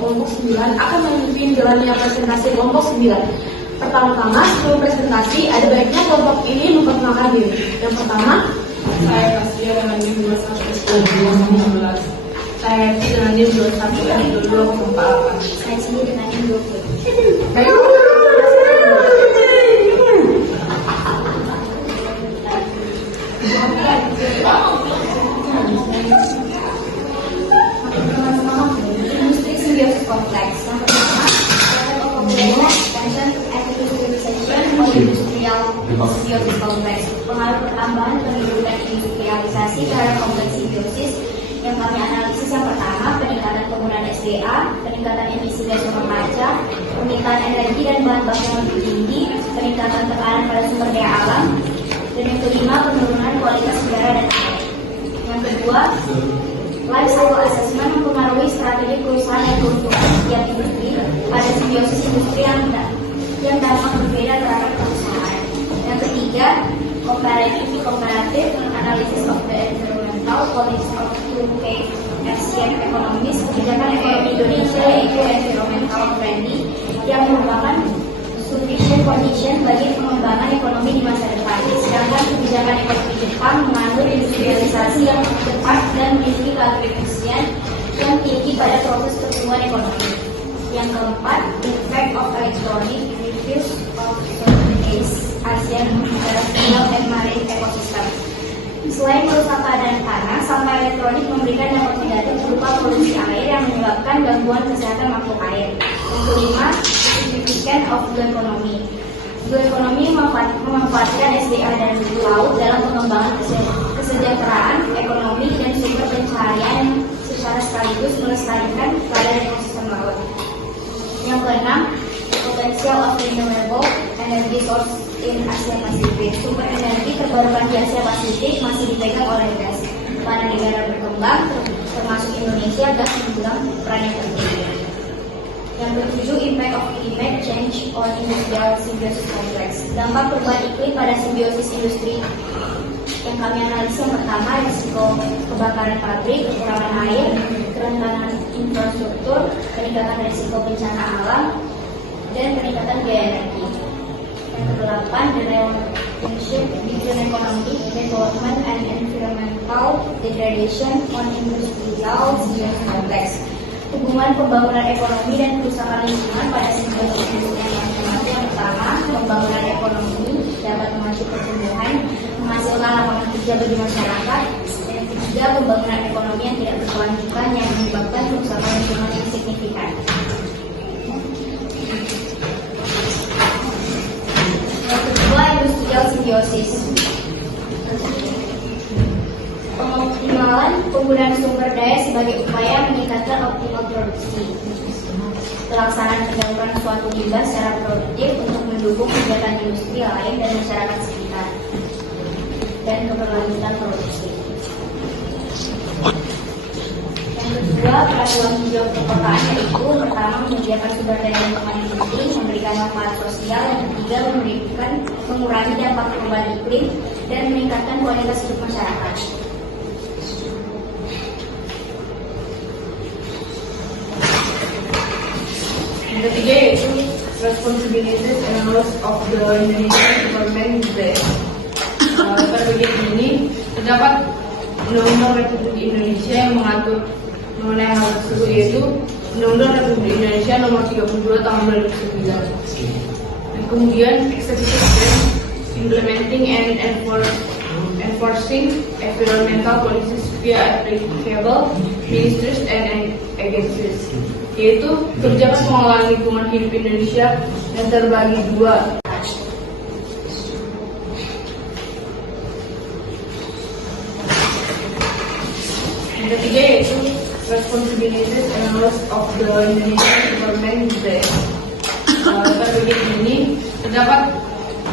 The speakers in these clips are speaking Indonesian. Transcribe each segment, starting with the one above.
kelompok 9 akan memimpin jalannya presentasi kelompok 9. Pertama-tama, sebelum presentasi, ada baiknya kelompok ini memperkenalkan diri. Yang pertama, saya Kasia dengan NIM 21 Saya Eti dengan NIM 21 Saya sendiri dengan NIM 20. baik. Industri simbiosis kompleks. Yang pertama, extension and industrialization of industrial simbiosis kompleks. Pengaruh pertambahan penunjukan industrialisasi terhadap kompleks simbiosis yang kami analisis. Yang pertama, peningkatan penggunaan SDA, peningkatan emisi gas rumah kaca, permintaan energi dan bahan baku yang lebih tinggi, peningkatan tekanan pada sumber daya alam, dan yang kelima, penurunan kualitas udara dan air. Yang kedua, life cycle assessment mempengaruhi strategi perusahaan dan keuntungan setiap industri pada simbiosis industri yang dampak berbeda terhadap perusahaan. Yang ketiga, comparative analysis of the environmental policy of 2K FCM economies, kebijakan ekonomi Indonesia yaitu environmental friendly yang merupakan sufficient condition bagi pengembangan ekonomi di masa depan. Sedangkan kebijakan ekonomi Jepang menganut industrialisasi yang cepat dan memiliki keefisiensian yang tinggi pada proses pertumbuhan ekonomi. Yang keempat, impact of electronic reviews of certain ASEAN industrial and marine ecosystem. Selain merusak keadaan tanah, sampah elektronik memberikan dampak negatif berupa polusi air yang menyebabkan gangguan kesehatan makhluk air. Yang kelima, significant of blue economy. Blue economy memanfaatkan SDA dan laut dalam pengembangan kesejahteraan ekonomi dan sumber pencaharian yang secara sekaligus melestarikan keadaan ekosistem laut. Yang keenam, potential of renewable energy source in Asia Pasifik. Sumber energi terbarukan di Asia Pasifik masih dipegang oleh gas. Pada negara berkembang, termasuk Indonesia, gas memegang peran yang penting. Yang ketujuh, impact of climate change on industrial symbiosis complex. Dampak perubahan iklim pada simbiosis industri yang kami analisis. Yang pertama, risiko kebakaran pabrik, kekurangan air, kerentanan infrastruktur, peningkatan risiko bencana alam, dan peningkatan biaya energi. Yang kedelapan, the relationship between economic development and environmental degradation on industrial symbiosis complex. Hubungan pembangunan ekonomi dan kerusakan lingkungan pada simbiosis industri yang termasuk. Yang pertama, pembangunan ekonomi dapat memacu pertumbuhan, menghasilkan lapangan kerja bagi masyarakat. Dan yang ketiga, pembangunan ekonomi yang tidak berkelanjutan yang menyebabkan kerusakan lingkungan yang signifikan. Yang kedua, industrial simbiosis. Pengoptimalan penggunaan sumber daya sebagai upaya meningkatkan optimal produksi. Pelaksanaan penyaluran suatu limbah secara produktif untuk mendukung kegiatan industri lain dan masyarakat sekitar. Dan keberlanjutan produksi. Yang kedua, peraturan hijau perkotaan yaitu pertama menyediakan sumber daya lingkungan yang penting, memberikan manfaat sosial. Yang ketiga, memberikan mengurangi dampak perubahan iklim dan meningkatkan kualitas hidup masyarakat. Yang ketiga yaitu responsibilities and roles of the Indonesian government today. Pada bagian ini terdapat Undang-Undang Republik Indonesia yang mengatur mengenai hal tersebut, yaitu Undang-Undang Republik Indonesia Nomor 32 Tahun 2009. Dan kemudian executive branch implementing and enforcing environmental policies via applicable ministries and agencies, yaitu kebijakan pengelolaan lingkungan hidup Indonesia yang terbagi dua. Yang ketiga yaitu responsibilities and roles of the Indonesian government today. Pada bagian ini terdapat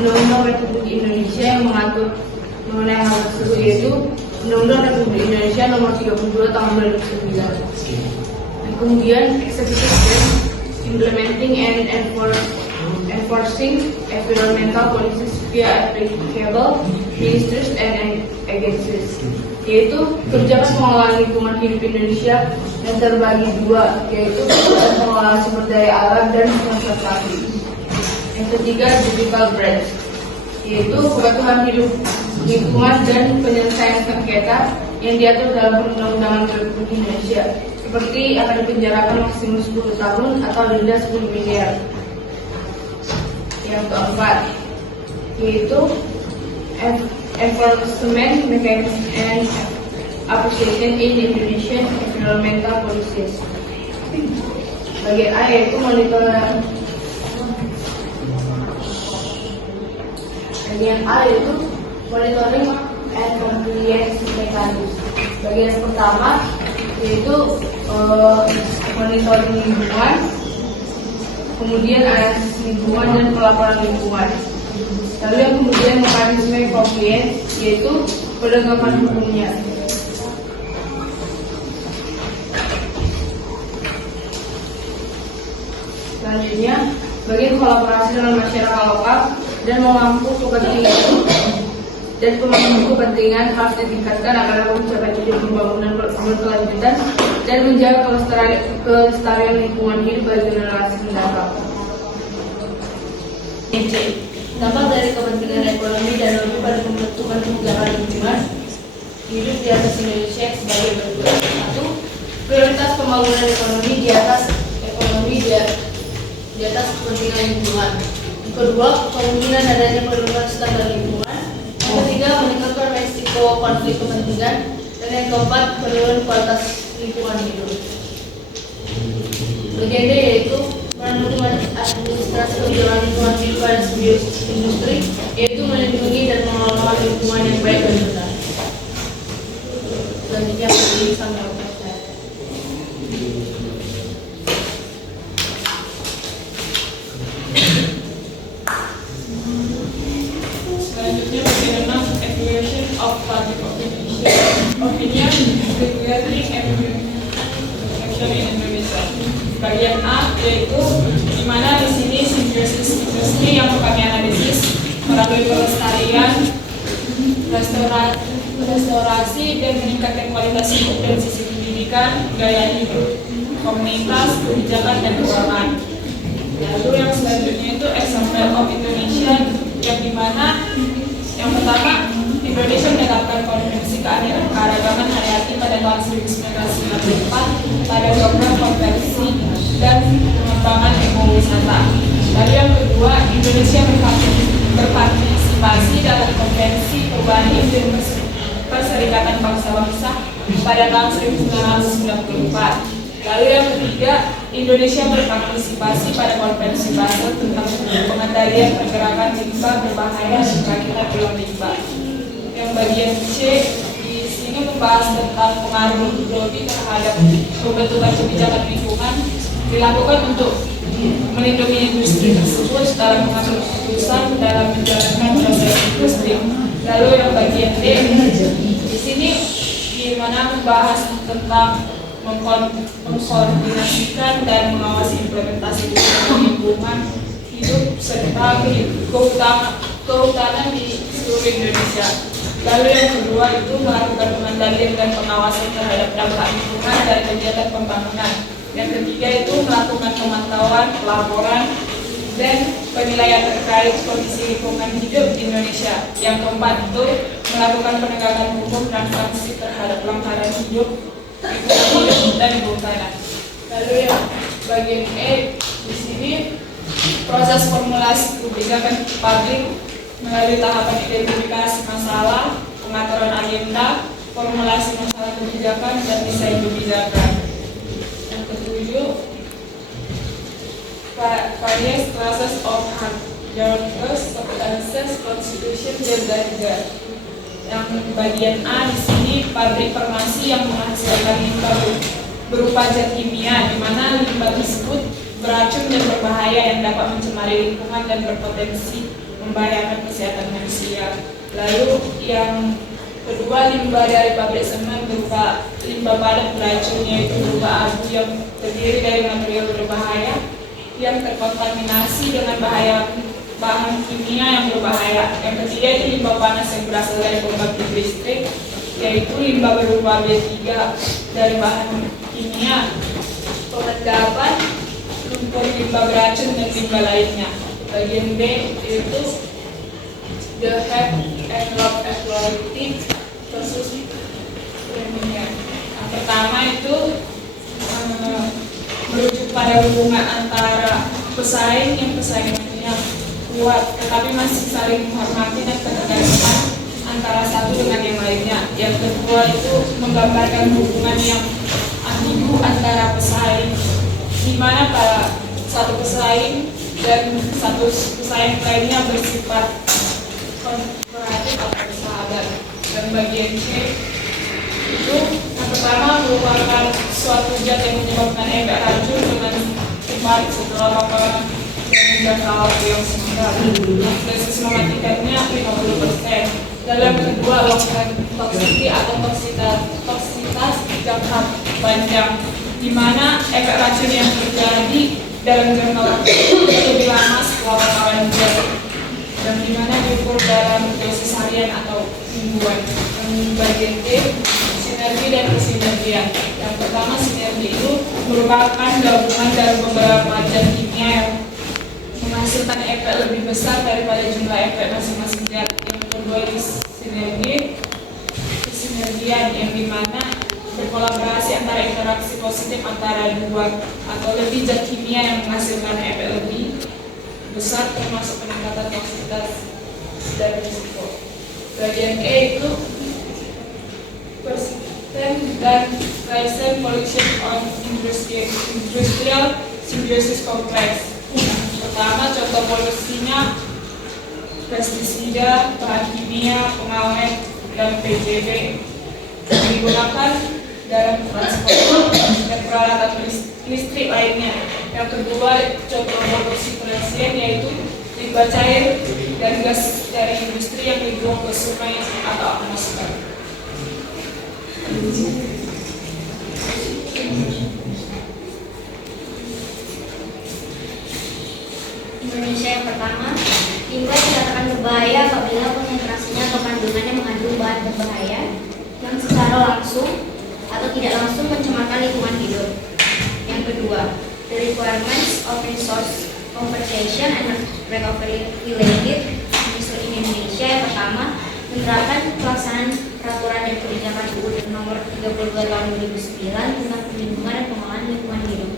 Undang-Undang Republik Indonesia yang mengatur mengenai hal tersebut, yaitu Undang-Undang Republik Indonesia Nomor 32 Tahun 2009. Dan kemudian executive branch implementing and enforcing environmental policies via applicable ministries and agencies, yaitu kebijakan pengelolaan lingkungan hidup Indonesia yang terbagi dua, yaitu kebijakan pengelolaan sumber daya alam dan konservasi. Yang ketiga, digital branch, yaitu kepatuhan hidup lingkungan dan penyelesaian sengketa yang diatur dalam Perundang-undangan Republik Indonesia, seperti akan dipenjarakan maksimum 10 tahun atau denda 10 miliar. Yang keempat, yaitu enforcement mechanism and application in Indonesian environmental policies. Bagian A yaitu monitoring. Bagian A yaitu monitoring and compliance mechanism. Bagian pertama yaitu monitoring lingkungan, kemudian analisis lingkungan dan pelaporan lingkungan. Lalu yang kemudian mekanisme compliance yaitu penegakan hukumnya. Selanjutnya, bagian kolaborasi dengan masyarakat lokal dan memangku kepentingan harus ditingkatkan agar dapat mencapai tujuan pembangunan berkelanjutan dan menjaga kelestarian lingkungan hidup bagi generasi mendatang. Dampak dari kepentingan ekonomi dan lobby pada pembentukan kebijakan lingkungan hidup di atas Indonesia sebagai berikut. 1. Prioritas pembangunan ekonomi di atas kepentingan lingkungan. Yang kedua, kemungkinan adanya penurunan standar lingkungan. Yang ketiga, meningkatkan resiko konflik kepentingan. Dan yang keempat, penurunan kualitas lingkungan hidup. Bagian D yaitu mendukung administrasi kebijakan lingkungan hidup pada simbiosis industri, yaitu melindungi dan mengelola lingkungan yang baik dan benar. Selanjutnya berdiri sampai Selanjutnya bagian 6, evaluation of public opinion regarding action in Indonesia. Bagian A yaitu di mana di sini simbiosis industri yang kami analisis melalui pelestarian, restorasi dan meningkatkan kualitas hidup dari sisi pendidikan, gaya hidup, komunitas, kebijakan dan keuangan. Lalu yang selanjutnya itu example of Indonesia yang dimana yang pertama Indonesia menetapkan konvensi keanekaragaman hayati pada tahun 1994 pada program konversi dan pengembangan ekowisata. Lalu yang kedua, Indonesia berpartisipasi dalam konvensi perubahan iklim Perserikatan Bangsa-Bangsa pada tahun 1994. Lalu yang ketiga, Indonesia berpartisipasi pada konvensi Basel tentang pengendalian pergerakan limbah berbahaya dan kerakitan ulang limbah. Yang bagian C di sini membahas tentang pengaruh lobby terhadap pembentukan kebijakan lingkungan dilakukan untuk melindungi industri tersebut dalam mengambil keputusan dalam menjalankan proses industri. Lalu yang bagian D di sini di mana membahas tentang mengkoordinasikan dan mengawasi implementasi lingkungan hidup serta kehutanan di seluruh Indonesia. Lalu yang kedua itu melakukan pengendalian dan pengawasan terhadap dampak lingkungan dari kegiatan pembangunan. Yang ketiga itu melakukan pemantauan, pelaporan, dan penilaian terkait kondisi lingkungan hidup di Indonesia. Yang keempat itu melakukan penegakan hukum dan sanksi terhadap pelanggaran hidup, lingkungan hidup dan kehutanan. Lalu yang bagian E di sini proses formulasi kebijakan publik melalui tahapan identifikasi masalah, pengaturan agenda, formulasi masalah kebijakan dan desain kebijakan. Yang ketujuh, various classes of hazardous substances, constitution dan danger. Yang bagian A di sini pabrik farmasi yang menghasilkan limbah berupa zat kimia, di mana limbah tersebut beracun dan berbahaya yang dapat mencemari lingkungan dan berpotensi membahayakan kesehatan manusia. Lalu yang kedua, limbah dari pabrik semen berupa limbah padat beracun, yaitu berupa abu yang terdiri dari material berbahaya yang terkontaminasi dengan bahan kimia yang berbahaya. Yang ketiga itu limbah panas yang berasal dari pembangkit listrik. yaitu limbah berupa B3 dari bahan kimia, pengendapan, lumpur limbah beracun dan limbah lainnya. Bagian B yaitu the head and rock equality versus premium. Yang pertama itu merujuk pada hubungan antara pesaing yang persaingannya kuat tetapi masih saling menghormati dan ketergantungan antara satu dengan yang lainnya. Yang kedua itu menggambarkan hubungan yang ambigu antara pesaing, di mana pada satu pesaing dan satu pesaing lainnya bersifat kooperatif atau bersahabat. Dan bagian C itu yang pertama merupakan suatu zat yang menyebabkan efek racun dengan cepat setelah paparan dan jangka waktu yang singkat. Dosis mematikannya 50%. Dalam kedua long-term toxicity atau toksitas jangka panjang, di mana efek racun yang terjadi dalam jangka waktu lebih lama setelah paparan zat, dan di mana diukur dalam dosis harian atau mingguan. Yang bagian D, sinergi dan kesinergian. Yang pertama, sinergi itu merupakan gabungan dari beberapa zat kimia yang menghasilkan efek lebih besar daripada jumlah efek masing-masing zat. Yang kedua itu kesinergian, yang dimana berkolaborasi antara interaksi positif antara dua atau lebih zat kimia yang menghasilkan efek lebih besar, termasuk peningkatan toksitas dan risiko. Bagian E itu persistent dan recent pollution on industrial symbiosis complex. Pertama, contoh polusinya pestisida, bahan kimia, pengawet, dan PCB yang digunakan dalam transport dan peralatan listrik lainnya. Yang kedua, contoh polusi transient yaitu limbah cair dan gas dari industri yang dibuang ke sungai atau atmosfer. Indonesia yang pertama, limbah dikatakan berbahaya apabila konsentrasinya atau kandungannya mengandung bahan berbahaya yang secara langsung atau tidak langsung mencemarkan lingkungan hidup. Yang kedua, the requirements of resource conservation and recovery related industry in Indonesia. Yang pertama, menerapkan pelaksanaan peraturan dan kebijakan UUD nomor 32 tahun 2009 tentang perlindungan dan pengelolaan lingkungan hidup.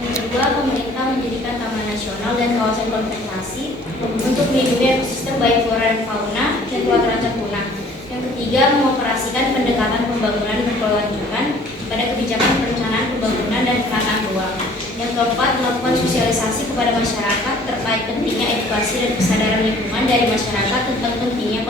Yang kedua, pemerintah mendirikan taman nasional dan kawasan konservasi untuk melindungi ekosistem baik flora dan fauna dan Pulau Terancam punah. Yang ketiga, mengoperasikan pendekatan pembangunan berkelanjutan pada kebijakan perencanaan pembangunan dan penataan ruang. Yang keempat, melakukan sosialisasi kepada masyarakat terkait pentingnya edukasi dan kesadaran lingkungan dari masyarakat tentang pentingnya